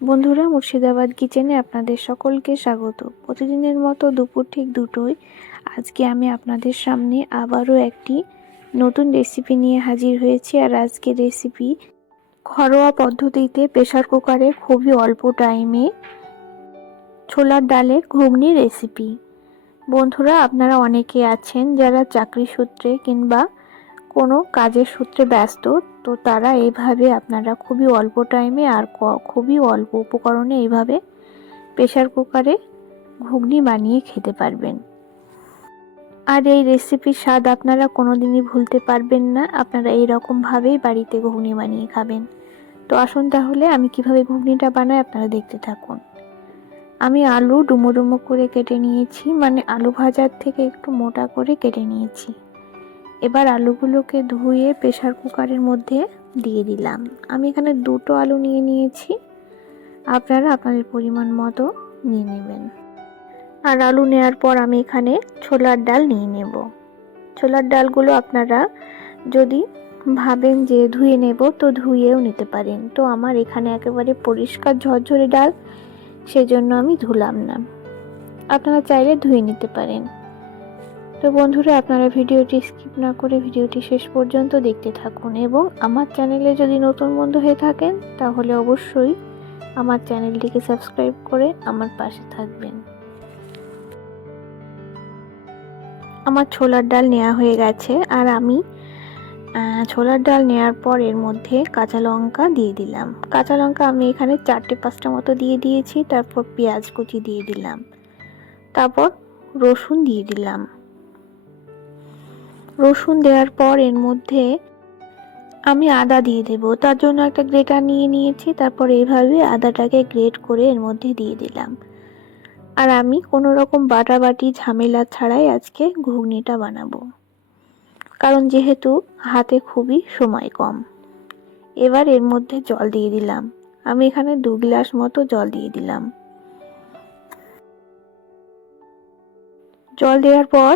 বন্ধুরা, মুর্শিদাবাদ কিচেনে আপনাদের সকলকে স্বাগত। প্রতিদিনের মতো দুপুর ঠিক দুটোই আজকে আমি আপনাদের সামনে আবারও একটি নতুন রেসিপি নিয়ে হাজির হয়েছি। আর আজকের রেসিপি ঘরোয়া পদ্ধতিতে প্রেশার কুকারে খুবই অল্প টাইমে ছোলার ডালের ঘুগনি রেসিপি বন্ধুরা, আপনারা অনেকে আছেন যারা চাকরি সূত্রে কিংবা কোনো কাজের সূত্রে ব্যস্ত, তো তারা এইভাবে আপনারা খুবই অল্প টাইমে আর খুবই অল্প উপকরণে এইভাবে প্রেশার কুকারে ঘুগনি বানিয়ে খেতে পারবেন। আর এই রেসিপির স্বাদ আপনারা কোনো দিনই ভুলতে পারবেন না, আপনারা এই রকমভাবেই বাড়িতে ঘুগনি বানিয়ে খাবেন। তো আসুন তাহলে আমি কীভাবে ঘুগনিটা বানাই আপনারা দেখতে থাকুন। আমি আলু ডুমো ডুমো করে কেটে নিয়েছি মানে আলু ভাজার থেকে একটু মোটা করে কেটে নিয়েছি। এবার আলুগুলোকে ধুয়ে প্রেশার কুকারের মধ্যে দিয়ে দিলাম। আমি এখানে দুটো আলু নিয়ে নিয়েছি। আপনারা আপনাদের পরিমাণ মতো নিয়ে নেবেন। আর আলু নেওয়ার পর আমি এখানে ছোলার ডাল নিয়ে নেব। ছোলার ডালগুলো আপনারা যদি ভাবেন যে ধুয়ে নেব, তো ধুয়েও নিতে পারেন। তো আমার এখানে একেবারে পরিষ্কার ঝরঝরে ডাল, সেজন্য আমি ধুলাম না। আপনারা চাইলে ধুয়ে নিতে পারেন। তো বন্ধুরা, আপনারা ভিডিওটি স্কিপ না করে ভিডিওটি শেষ পর্যন্ত দেখতে থাকুন এবং আমার চ্যানেলে যদি নতুন বন্ধু হয়ে থাকেন, তাহলে অবশ্যই আমার চ্যানেলটিকে সাবস্ক্রাইব করে আমার পাশে থাকবেন। আমার ছোলার ডাল নেওয়া হয়ে গেছে আর আমি ছোলার ডাল নেওয়ার পর এর মধ্যে কাঁচা লঙ্কা দিয়ে দিলাম। কাঁচা লঙ্কা আমি এখানে চারটে পাঁচটা মতো দিয়ে দিয়েছি, তারপর পেঁয়াজ কুচি দিয়ে দিলাম। তারপর রসুন দিয়ে দিলাম। রসুন দেওয়ার পর এর মধ্যে আমি আদা দিয়ে দেব। তার জন্য একটা গ্রেটার নিয়ে নিয়েছি, তারপর এইভাবে আদাটাকে গ্রেট করে এর মধ্যে দিয়ে দিলাম। আর আমি কোনো রকম বাটাবাটি, ঝামেলা ছাড়াই আজকে ঘুগনিটা বানাবো। কারণ যেহেতু হাতে খুবই সময় কম, এবার এর মধ্যে জল দিয়ে দিলাম। আমি এখানে দু গ্লাস মতো জল দিয়ে দিলাম। জল দেওয়ার পর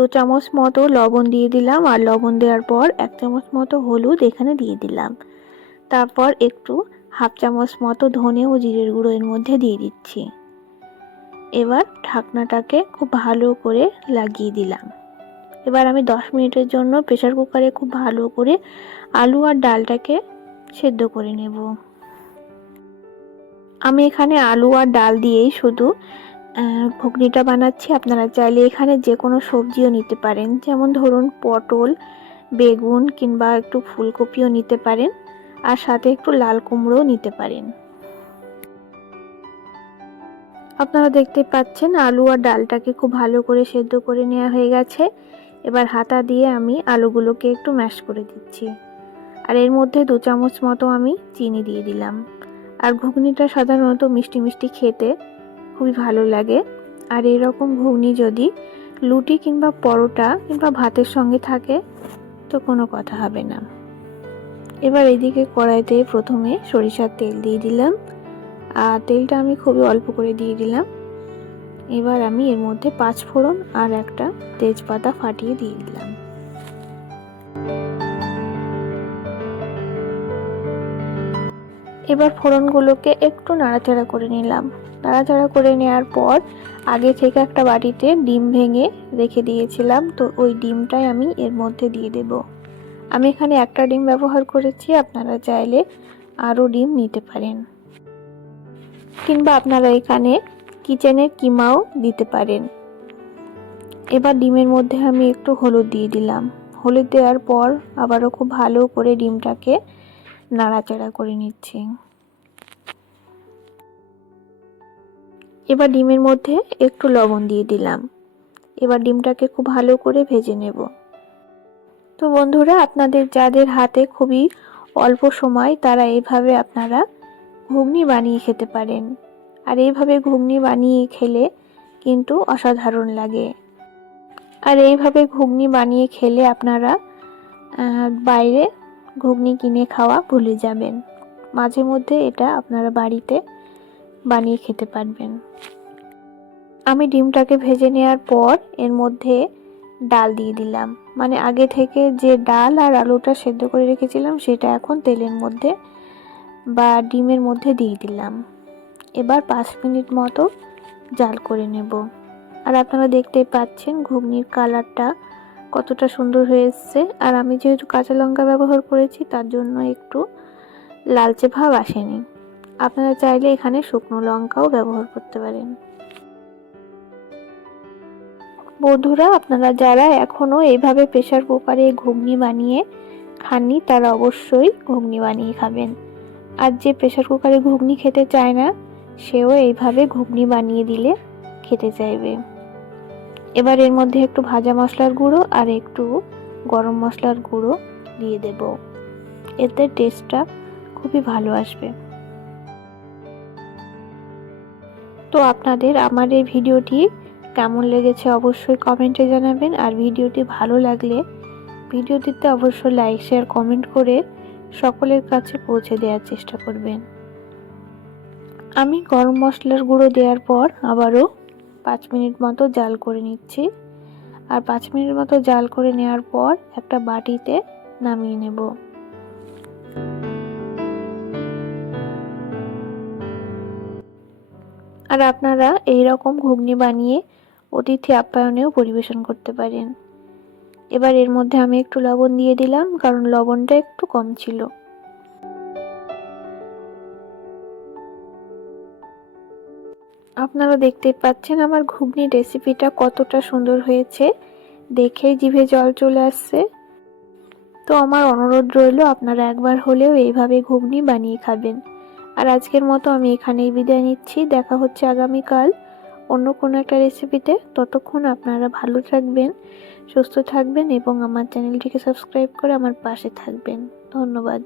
দু চামচ মতো লবণ দিয়ে দিলাম আর লবণ দেওয়ার পর এক চামচ মতো হলুদ এখানে দিয়ে দিলাম। তারপর একটু হাফ চামচ মতো ধনে ও জিরের গুঁড়ো এর মধ্যে দিয়ে দিচ্ছি। এবার ঢাকনাটাকে খুব ভালো করে লাগিয়ে দিলাম। এবার আমি দশ মিনিটের জন্য প্রেসার কুকারে খুব ভালো করে আলু আর ডালটাকে সেদ্ধ করে নেব। আমি এখানে আলু আর ডাল দিয়েই শুধু ঘুগনিটা বানাচ্ছি। আপনারা চাইলে এখানে যে কোনো সবজিও নিতে পারেন। যেমন ধরুন পটল, বেগুন কিংবা একটু ফুলকপিও নিতে পারেন। আর সাথে একটু লাল কুমড়োও নিতে পারেন। আপনারা দেখতে পাচ্ছেন আলু আর ডালটাকে খুব ভালো করে সেদ্ধ করে নেওয়া হয়ে গেছে। এবার হাতা দিয়ে আমি আলুগুলোকে একটু ম্যাশ করে দিচ্ছি। আর এর মধ্যে দু চামচ মতো আমি চিনি দিয়ে দিলাম। আর ঘুগনিটা সাধারণত মিষ্টি মিষ্টি খেতে খুবই ভালো লাগে। আর এরকম ঘুগনি যদি লুটি কিংবা পরোটা কিংবা ভাতের সঙ্গে থাকে, তো কোনো কথা হবে না। এবার এদিকে কড়াইতে প্রথমে সরিষার তেল দিয়ে দিলাম। আর তেলটা আমি খুবই অল্প করে দিয়ে দিলাম। এবার আমি এর মধ্যে পাঁচ ফোড়ন আর একটা তেজপাতা ফাটিয়ে দিয়ে দিলাম। এবার ফোড়নগুলোকে একটু নাড়াচাড়া করে নিলাম। নাড়াচাড়া করে নেওয়ার পর আগে থেকে একটা বাটিতে ডিম ভেঙে রেখে দিয়েছিলাম, তো ওই ডিমটাই আমি এর মধ্যে দিয়ে দেব। আমি এখানে একটা ডিম ব্যবহার করেছি, আপনারা চাইলে আরও ডিম নিতে পারেন। কিংবা আপনারা এখানে কিচেনের কিমাও দিতে পারেন। এবার ডিমের মধ্যে আমি একটু হলুদ দিয়ে দিলাম। হলুদ দেওয়ার পর আবারও খুব ভালো করে ডিমটাকে নাড়াচাড়া করে নিচ্ছি। এবার ডিমের মধ্যে একটু লবণ দিয়ে দিলাম। এবার ডিমটাকে খুব ভালো করে ভেজে নেব। তো বন্ধুরা, আপনাদের যাদের হাতে খুবই অল্প সময়, তারা এইভাবে আপনারা ঘুগনি বানিয়ে খেতে পারেন। আর এইভাবে ঘুগনি বানিয়ে খেলে কিন্তু অসাধারণ লাগে। আর এইভাবে ঘুগনি বানিয়ে খেলে আপনারা বাইরে ঘুগনি কিনে খাওয়া ভুলে যাবেন। মাঝে মধ্যে এটা আপনারা বাড়িতে বানিয়ে খেতে পারবেন। আমি ডিমটাকে ভেজে নেওয়ার পর এর মধ্যে ডাল দিয়ে দিলাম। মানে আগে থেকে যে ডাল আর আলুটা সেদ্ধ করে রেখেছিলাম, সেটা এখন তেলের মধ্যে বা ডিমের মধ্যে দিয়ে দিলাম। এবার পাঁচ মিনিট মতো জাল করে নেব। আর আপনারা দেখতেই পাচ্ছেন ঘুগনির কালারটা কতটা সুন্দর হয়ে আর আমি যেহেতু কাঁচা লঙ্কা ব্যবহার করেছি, তার জন্য একটু লালচে ভাব আসেনি। আপনারা চাইলে এখানে শুকনো লঙ্কাও ব্যবহার করতে পারেন। বন্ধুরা, আপনারা যারা এখনও এইভাবে প্রেশার কুকারে ঘুগনি বানিয়ে খাননি, তারা অবশ্যই ঘুগনি বানিয়ে খাবেন। আর যে প্রেশার কুকারে ঘুগনি খেতে চায় না, সেও এইভাবে ঘুগনি বানিয়ে দিলে খেতে চাইবে। এবার এর মধ্যে একটু ভাজা মশলার গুঁড়ো আর একটু গরম মশলার গুঁড়ো দিয়ে দেব। এতে টেস্টটা খুবই ভালো আসবে। তো আপনাদের আমার এই ভিডিওটি কেমন লেগেছে অবশ্যই কমেন্টে জানাবেন আর ভিডিওটি ভালো লাগলে ভিডিওটিতে অবশ্যই লাইক শেয়ার কমেন্ট করে সকলের কাছে পৌঁছে দেওয়ার চেষ্টা করবেন। আমি গরম মশলার গুঁড়ো দেওয়ার পর আবারও পাঁচ মিনিট মতো জাল করে নিচ্ছি। আর পাঁচ মিনিট মতো জাল করে নেওয়ার পর একটা বাটিতে নামিয়ে নেব। আর আপনারা এই রকম ঘুগনি বানিয়ে অতিথি আপ্যায়নেও পরিবেশন করতে পারেন। এবার এর মধ্যে আমি একটু লবণ দিয়ে দিলাম, কারণ লবণটা একটু কম ছিল। আপনারা দেখতে পাচ্ছেন আমার ঘুগনি রেসিপিটা কতটা সুন্দর হয়েছে। দেখেই জিভে জল চলে আসছে। তো আমার অনুরোধ রইল, আপনারা একবার হলেও এইভাবে ঘুগনি বানিয়ে খাবেন। আর আজকের মতো আমি এখানেই বিদায় নিচ্ছি। দেখা হচ্ছে আগামীকাল অন্য কোনো একটা রেসিপিতে ততক্ষণ আপনারা ভালো থাকবেন, সুস্থ থাকবেন এবং আমার চ্যানেলটিকে সাবস্ক্রাইব করে আমার পাশে থাকবেন। ধন্যবাদ।